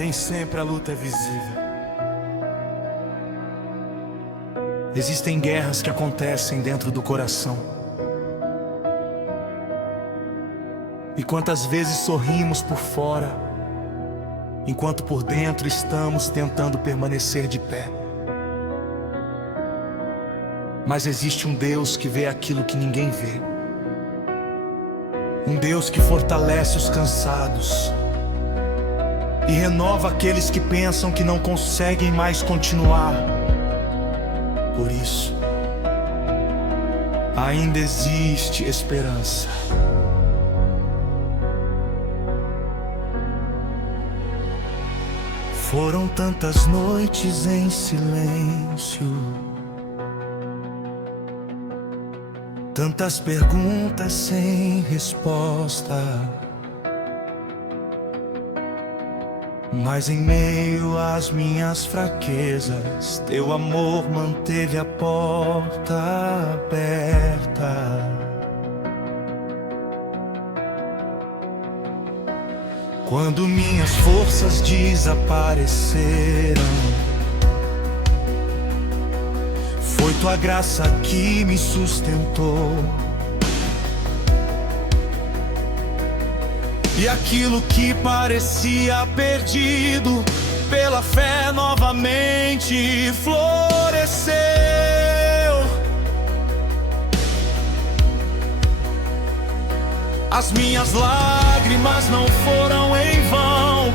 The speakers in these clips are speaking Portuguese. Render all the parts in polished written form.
Nem sempre a luta é visível. Existem guerras que acontecem dentro do coração. E quantas vezes sorrimos por fora, enquanto por dentro estamos tentando permanecer de pé. Mas existe um Deus que vê aquilo que ninguém vê. Um Deus que fortalece os cansados e renova aqueles que pensam que não conseguem mais continuar. Por isso, ainda existe esperança. Foram tantas noites em silêncio, tantas perguntas sem resposta. Mas em meio às minhas fraquezas, teu amor manteve a porta aberta. Quando minhas forças desapareceram, foi tua graça que me sustentou. E aquilo que parecia perdido, pela fé novamente floresceu. As minhas lágrimas não foram em vão,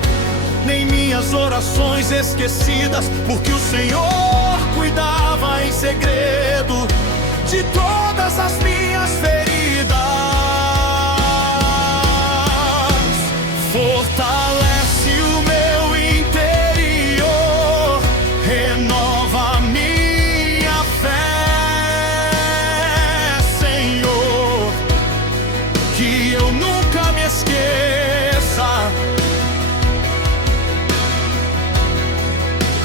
nem minhas orações esquecidas, porque o Senhor cuidava em segredo de todas as minhas feridas. Fortalece o meu interior, renova minha fé, Senhor, que eu nunca me esqueça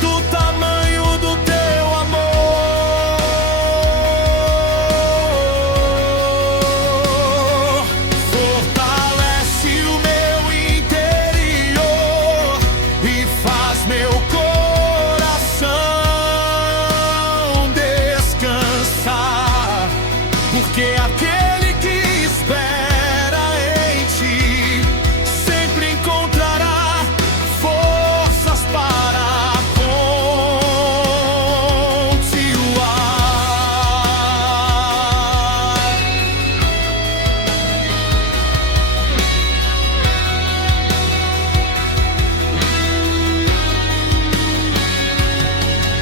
do tamanho do teu amor. Fortalece o meu interior e faz meu coração descansar, porque aquele que espera em ti sempre encontrará forças para continuar.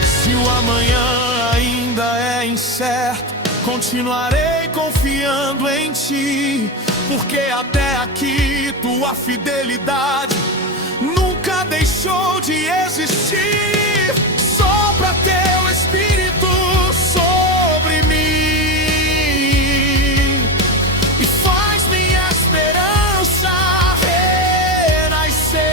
Se o amanhã ainda é incerto, continuarei confiando em ti, porque até aqui tua fidelidade nunca deixou de existir. Sopra teu Espírito sobre mim e faz minha esperança renascer,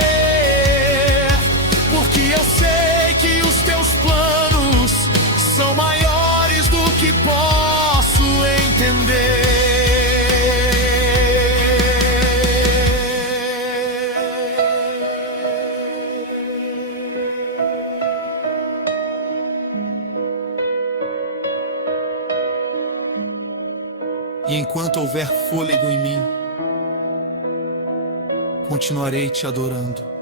porque eu sei que os teus planos são maiores do que posso entender. E enquanto houver fôlego em mim, continuarei te adorando.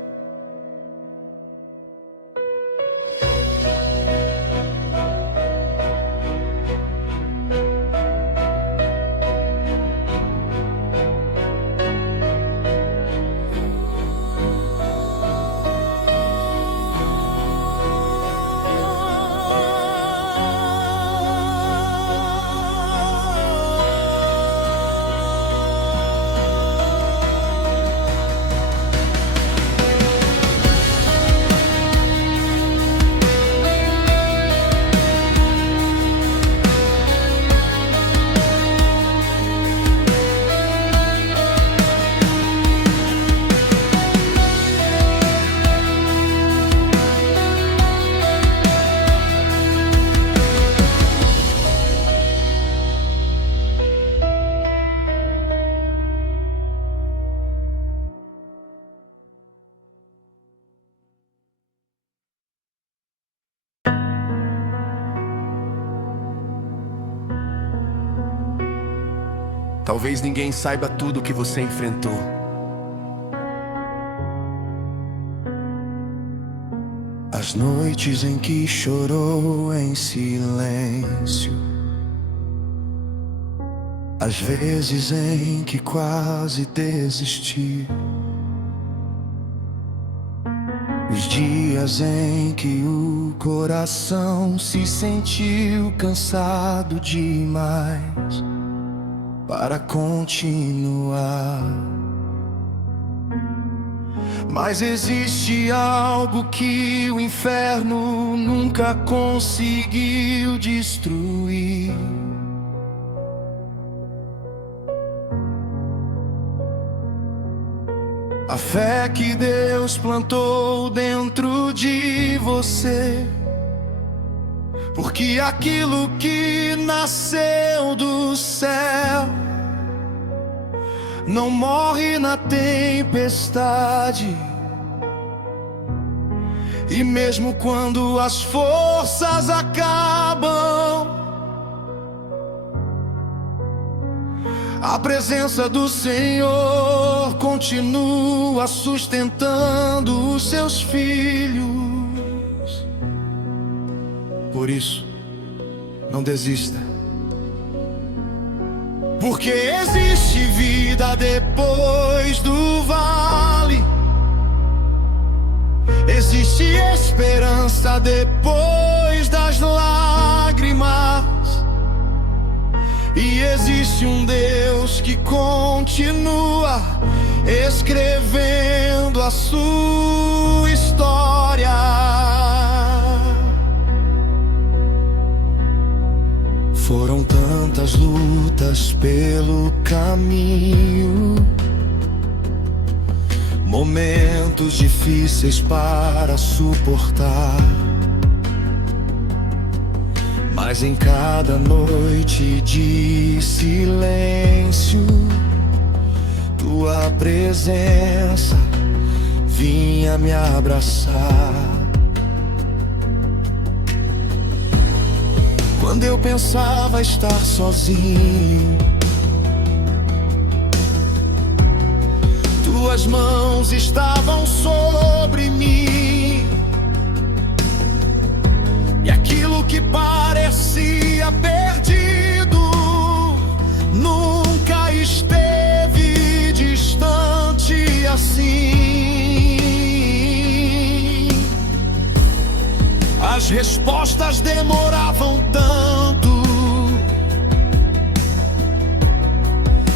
Talvez ninguém saiba tudo que você enfrentou. As noites em que chorou em silêncio, as vezes em que quase desistiu, os dias em que o coração se sentiu cansado demais para continuar. Mas existe algo que o inferno nunca conseguiu destruir. A fé que Deus plantou dentro de você, porque aquilo que nasceu do céu não morre na tempestade. E mesmo quando as forças acabam, a presença do Senhor continua sustentando os seus filhos. Por isso, não desista, porque existe vida depois do vale, existe esperança depois das lágrimas, e existe um Deus que continua escrevendo a sua história. Foram tantas lutas pelo caminho, momentos difíceis para suportar, mas em cada noite de silêncio, tua presença vinha me abraçar. Quando eu pensava estar sozinho, tuas mãos estavam sobre mim, e aquilo que parecia perdido nunca esteve distante assim. As respostas demoravam tanto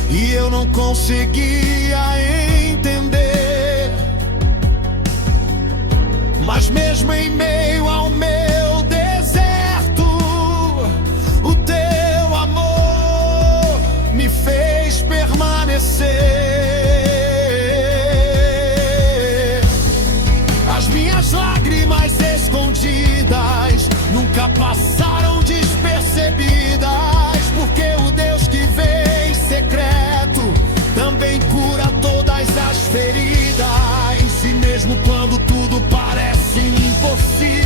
e eu não conseguia entender, mas mesmo em meio ao meu deserto, o teu amor me fez permanecer. As minhas lágrimas escondidas nunca passaram despercebidas, porque o Deus que vê em secreto também cura todas as feridas. E mesmo quando tudo parece impossível,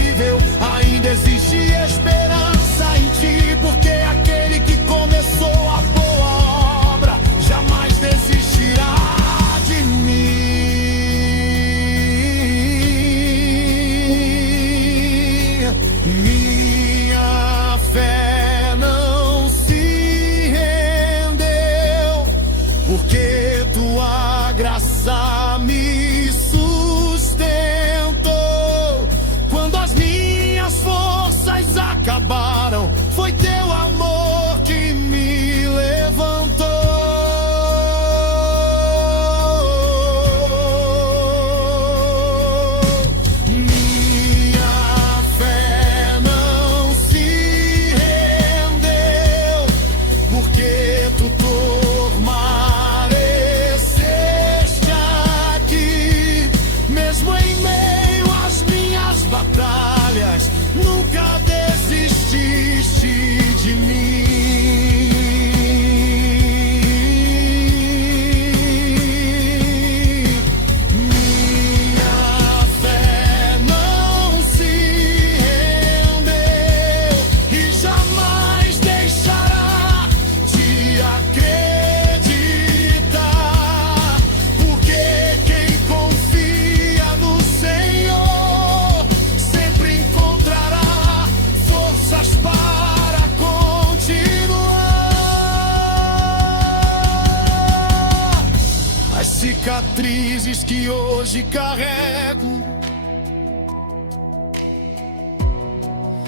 cicatrizes que hoje carrego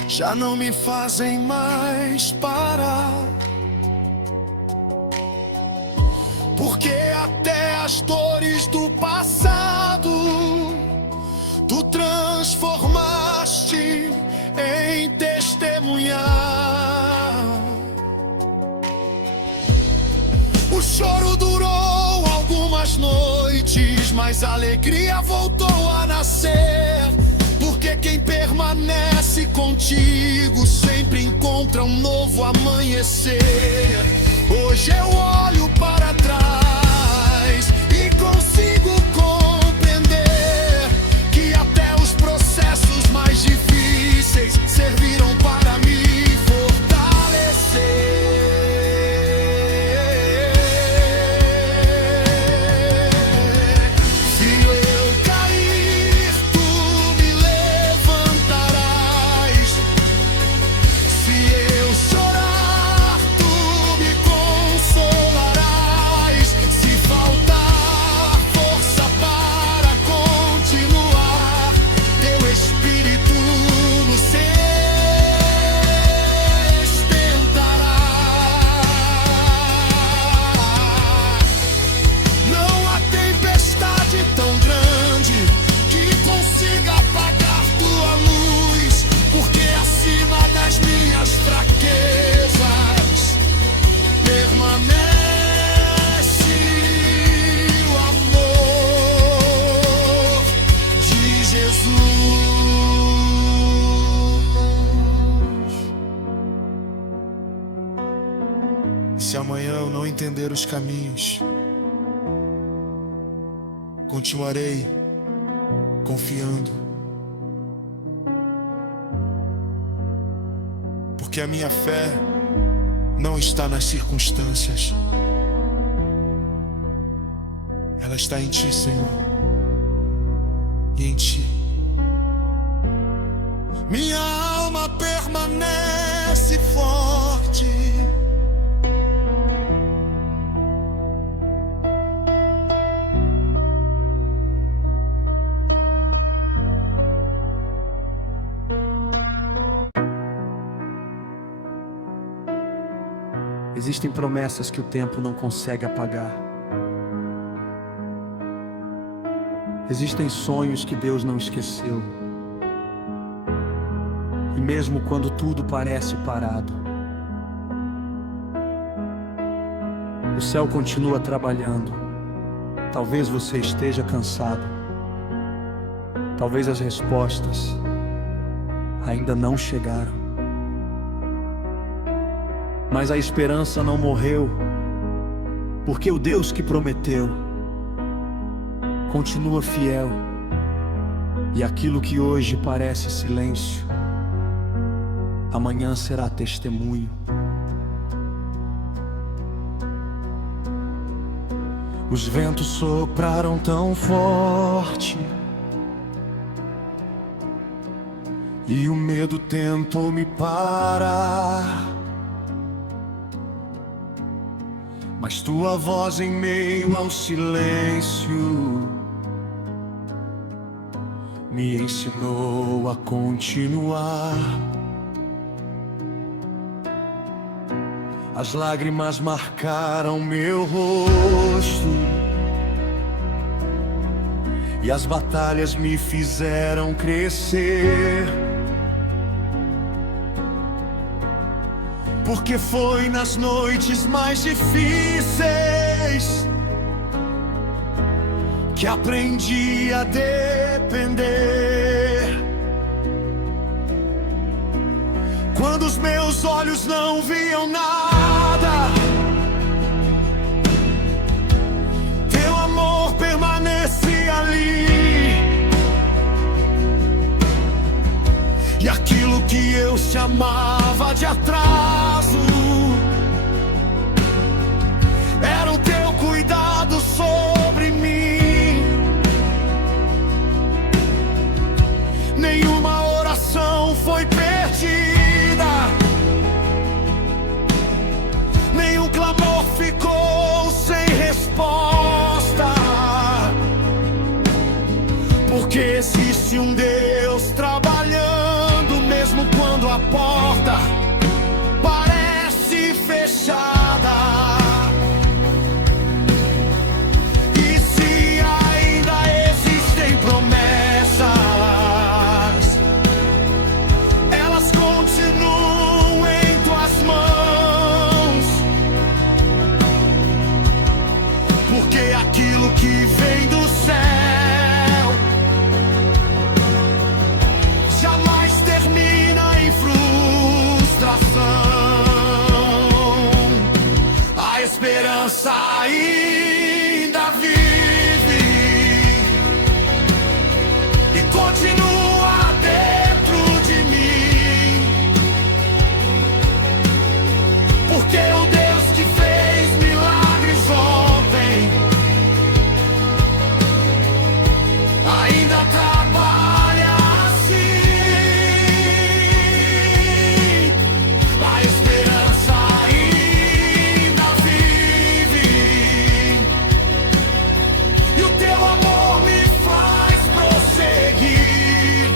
já não me fazem mais parar, porque até as dores do passado tu transformaste em testemunhar. O choro durou algumas noites, mas a alegria voltou a nascer, porque quem permanece contigo sempre encontra um novo amanhecer. Hoje eu olho para trás e consigo compreender que até os processos mais difíceis serviram para me fortalecer. Se amanhã eu não entender os caminhos, continuarei confiando, porque a minha fé não está nas circunstâncias, ela está em Ti, Senhor, e em Ti minha alma permanece forte. Existem promessas que o tempo não consegue apagar. Existem sonhos que Deus não esqueceu. E mesmo quando tudo parece parado, o céu continua trabalhando. Talvez você esteja cansado. Talvez as respostas ainda não chegaram. Mas a esperança não morreu, porque o Deus que prometeu continua fiel. E aquilo que hoje parece silêncio, amanhã será testemunho. Os ventos sopraram tão forte e o medo tentou me parar, mas tua voz em meio ao silêncio me ensinou a continuar. As lágrimas marcaram meu rosto e as batalhas me fizeram crescer, porque foi nas noites mais difíceis que aprendi a depender. Quando os meus olhos não viam nada, teu amor permanecia ali, e aquilo que eu chamava de atraso era o teu cuidado sobre mim. Nenhuma oração foi perdida, nenhum clamor ficou sem resposta. Existe um Deus trabalhando, mesmo quando a porta parece fechada. E se ainda existem promessas, elas continuam em tuas mãos. Porque aquilo que vem do céu jamais termina em frustração. A esperança ainda vive e continua dentro de mim. Porque o Deus que fez milagres ontem ainda trabalha assim. A esperança ainda vive e o teu amor me faz prosseguir.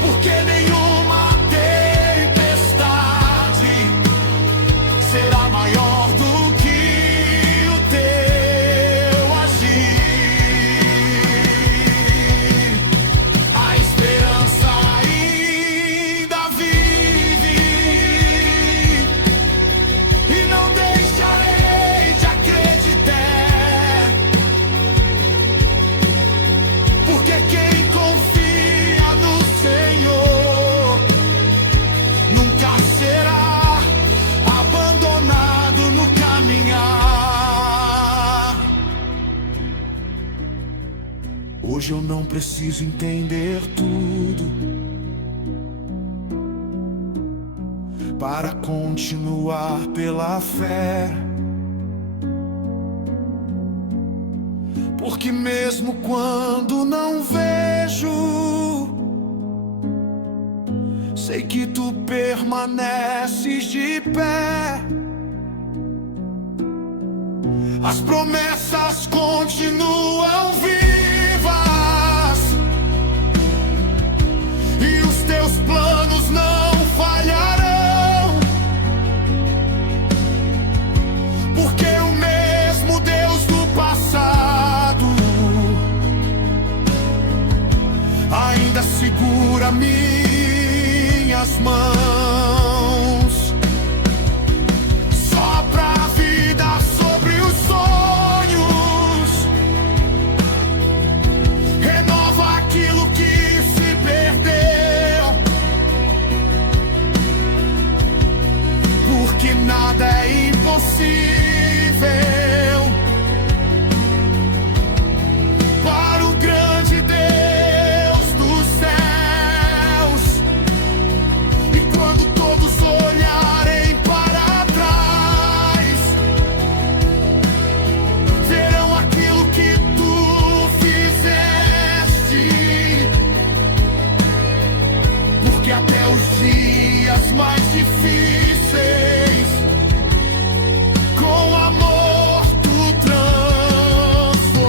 Porque nenhuma tempestade será maior do que o teu agir. A esperança ainda vive e não deixarei de acreditar. Porque quem confia no Senhor nunca será abandonado no caminhar. Hoje eu não preciso entender tudo para continuar pela fé. Porque mesmo quando não vejo, sei que tu permaneces de pé. As promessas continuam vivas e os teus planos não falharão. Porque o mesmo Deus do passado ainda segura minhas mãos. Sopra a vida sobre os sonhos, renova aquilo que se perdeu. Porque nada é impossível para o grande Deus dos céus. E quando todos olharem para trás, verão aquilo que tu fizeste. Porque até os dias mais difíceis, com amor tu transformaste.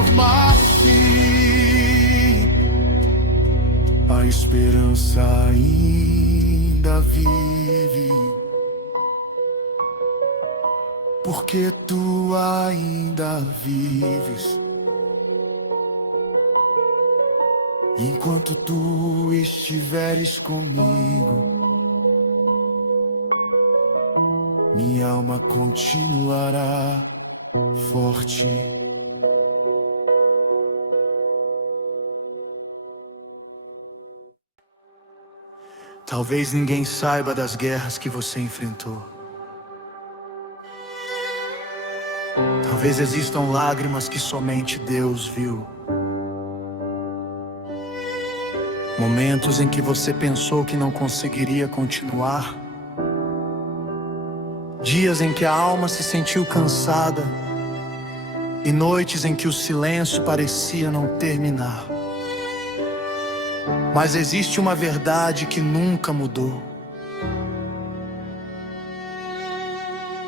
A esperança ainda vive, porque tu ainda vives. Enquanto tu estiveres comigo, minha alma continuará forte. Talvez ninguém saiba das guerras que você enfrentou. Talvez existam lágrimas que somente Deus viu. Momentos em que você pensou que não conseguiria continuar. Dias em que a alma se sentiu cansada. E noites em que o silêncio parecia não terminar. Mas existe uma verdade que nunca mudou.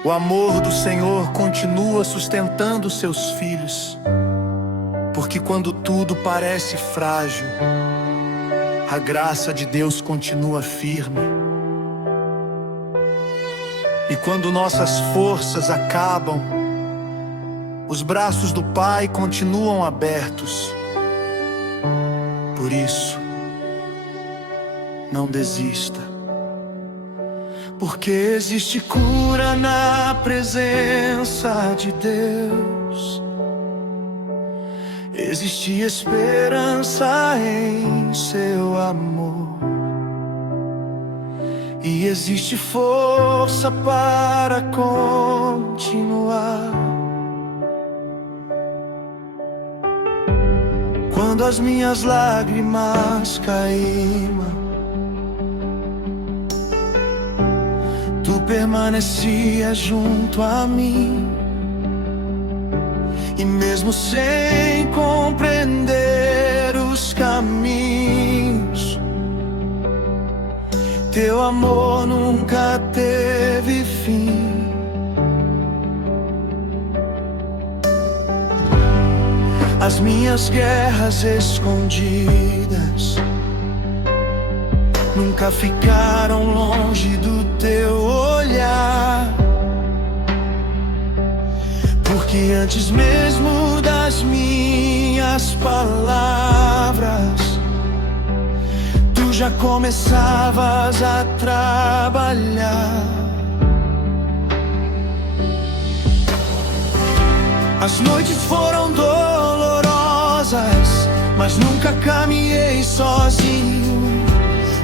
O amor do Senhor continua sustentando seus filhos. Porque quando tudo parece frágil, a graça de Deus continua firme. E quando nossas forças acabam, os braços do Pai continuam abertos. Por isso, não desista, porque existe cura na presença de Deus. Existe esperança em seu amor. E existe força para continuar. Quando as minhas lágrimas caíam, tu permanecias junto a mim. E mesmo sem compreender os caminhos, teu amor nunca teve fim. As minhas guerras escondidas nunca ficaram longe do teu olhar. Porque antes mesmo das minhas palavras, tu já começavas a trabalhar. As noites foram dolorosas, mas nunca caminhei sozinho,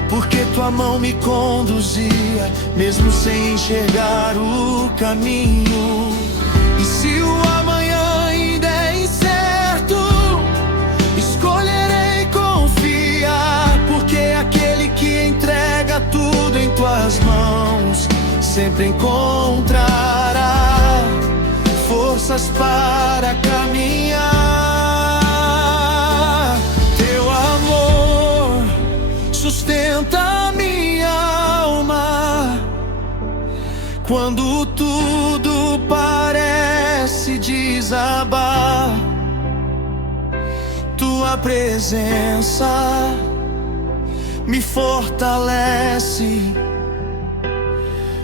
porque tua mão me conduzia, mesmo sem enxergar o caminho. E se o amanhã ainda é incerto, escolherei confiar, porque aquele que entrega tudo em tuas mãos sempre encontrará forças para caminhar. Teu amor sustenta minha alma quando tudo parece desabar. Tua presença me fortalece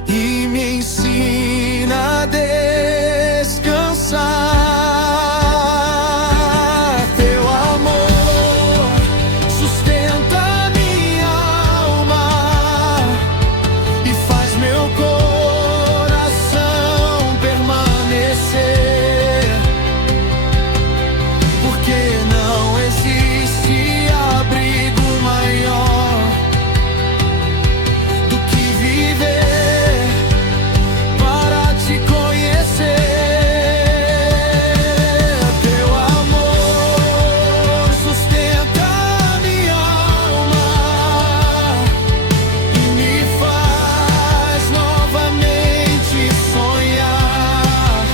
e me ensina a descansar. Teu amor sustenta minha alma e faz meu coração permanecer, porque não existe abrigo maior do que viver para te conhecer. Teu amor sustenta minha alma e me faz novamente sonhar,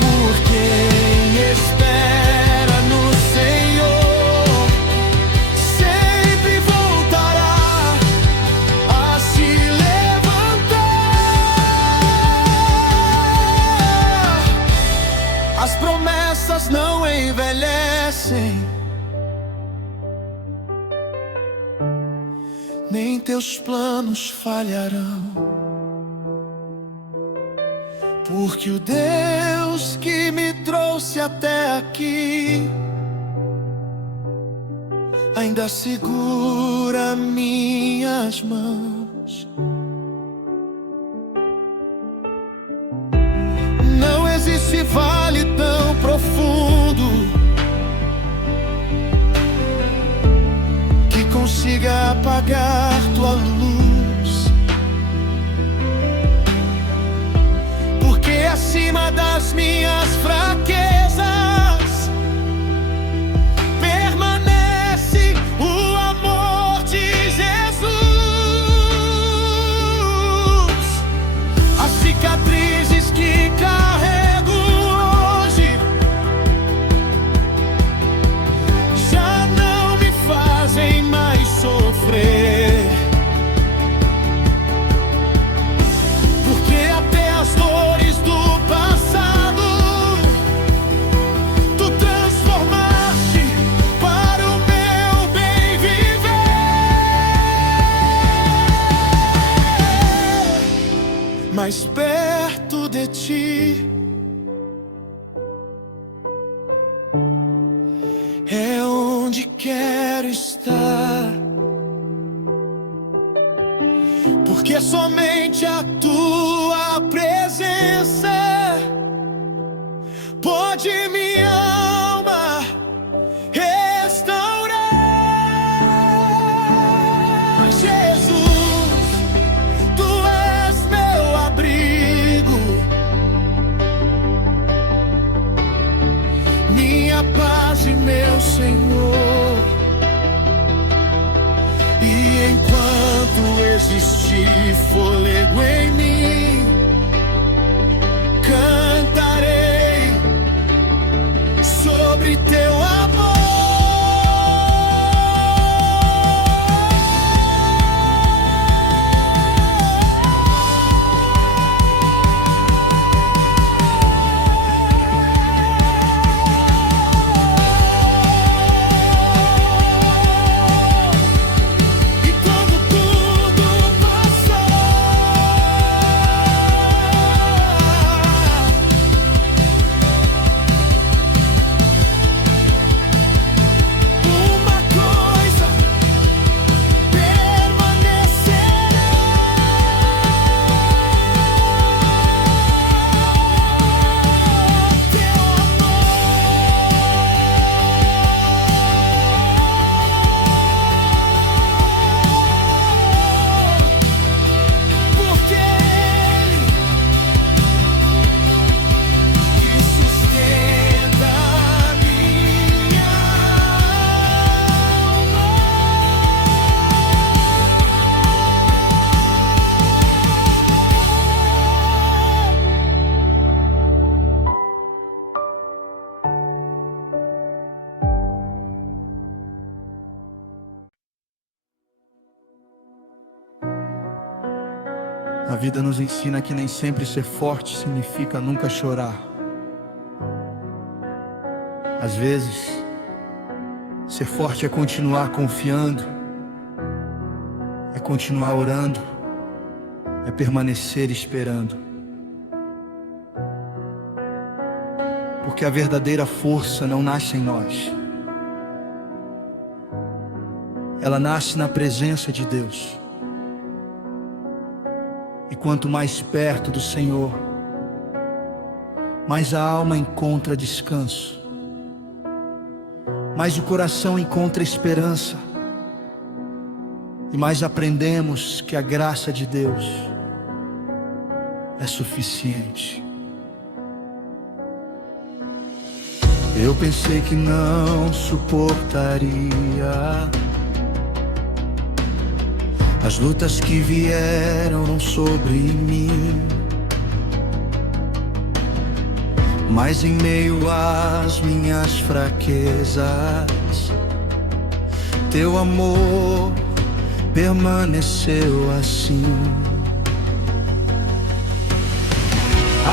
por quem espera no Senhor sempre voltará a se levantar. As promessas não envelhecem, nem teus planos falharão, porque o Deus que me trouxe até aqui ainda segura minhas mãos. Não existe vale tão profundo que consiga apagar tua luz, porque acima das minhas fraquezas permanece o amor de Jesus. As cicatrizes que carrego hoje já não me fazem mais sofrer, porque até as dores do passado onde quero estar, porque somente a tua presença pode minha alma restaurar. Jesus, tu és meu abrigo, minha paz e meu Senhor. E enquanto existir fôlego em mim, cantarei sobre teu amor. A vida nos ensina que nem sempre ser forte significa nunca chorar. Às vezes, ser forte é continuar confiando, é continuar orando, é permanecer esperando. Porque a verdadeira força não nasce em nós. Ela nasce na presença de Deus. E quanto mais perto do Senhor, mais a alma encontra descanso, mais o coração encontra esperança, e mais aprendemos que a graça de Deus é suficiente. Eu pensei que não suportaria as lutas que vieram sobre mim, mas em meio às minhas fraquezas, teu amor permaneceu assim.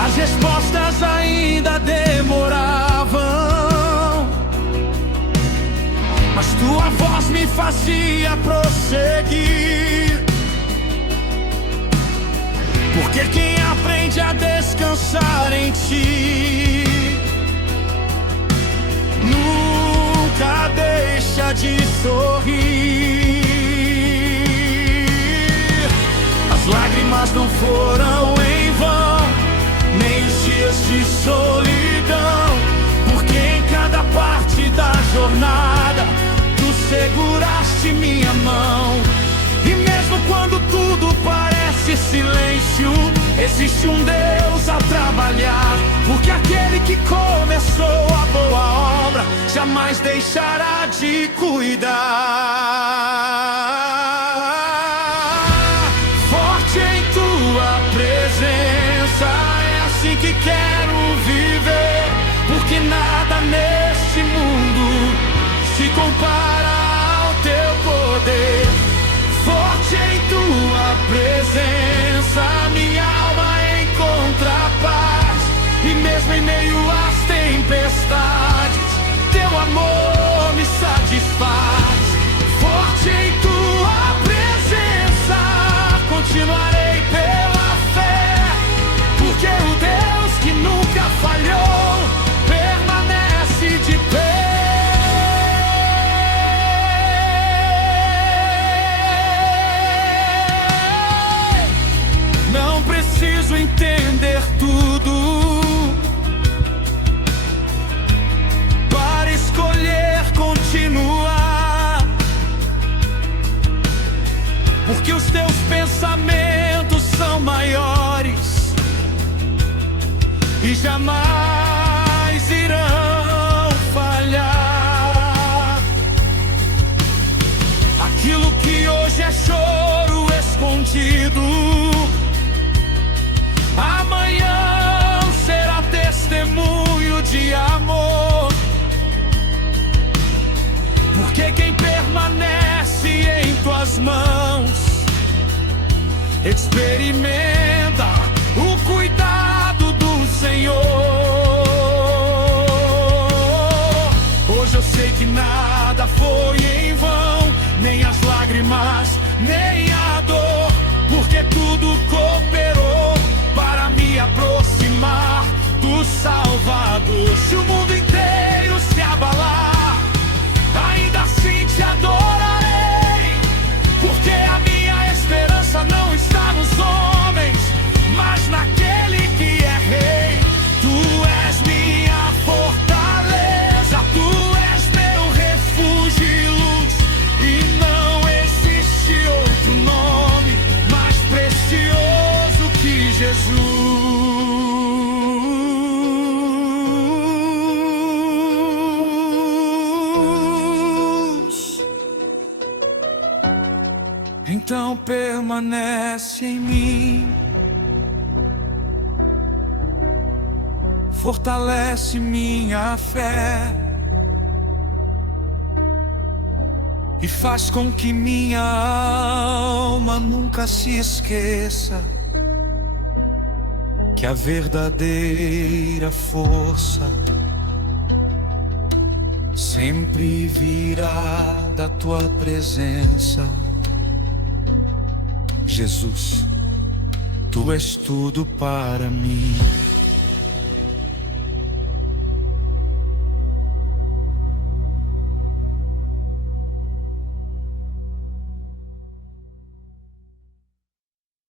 As respostas ainda demoravam, mas tua voz me fazia prosseguir. Porque quem aprende a descansar em ti nunca deixa de sorrir. As lágrimas não foram em vão, nem os dias de solidão, porque em cada parte da jornada tu seguraste minha mão. E mesmo quando tudo parece silêncio, existe um Deus a trabalhar, porque aquele que começou a boa obra jamais deixará de cuidar. Forte em tua presença, é assim que quero viver, porque nada neste mundo se compara ao teu poder. Forte em tua presença, minha alma encontra paz, e mesmo em meio às tempestades, teu amor me satisfaz. Forte em tua presença, continuarei pela fé, porque o Deus que nunca falhou permanece de pé. e jamais irão falhar. Aquilo que hoje é choro escondido, amanhã será testemunho de amor. Porque quem permanece em tuas mãos experimenta o cuidado do Senhor. Hoje eu sei que nada foi em vão, nem as lágrimas, nem a dor, porque tudo cooperou para me aproximar do Salvador. Se o mundo inteiro se abalar, ainda assim te adorarei, porque a minha esperança não está nos homens, mas naquele que é rei. Tu és minha fortaleza, tu és meu refúgio e luz, e não existe outro nome mais precioso que Jesus. Então permanece em mim, fortalece minha fé e faz com que minha alma nunca se esqueça que a verdadeira força sempre virá da tua presença. Jesus, tu és tudo para mim.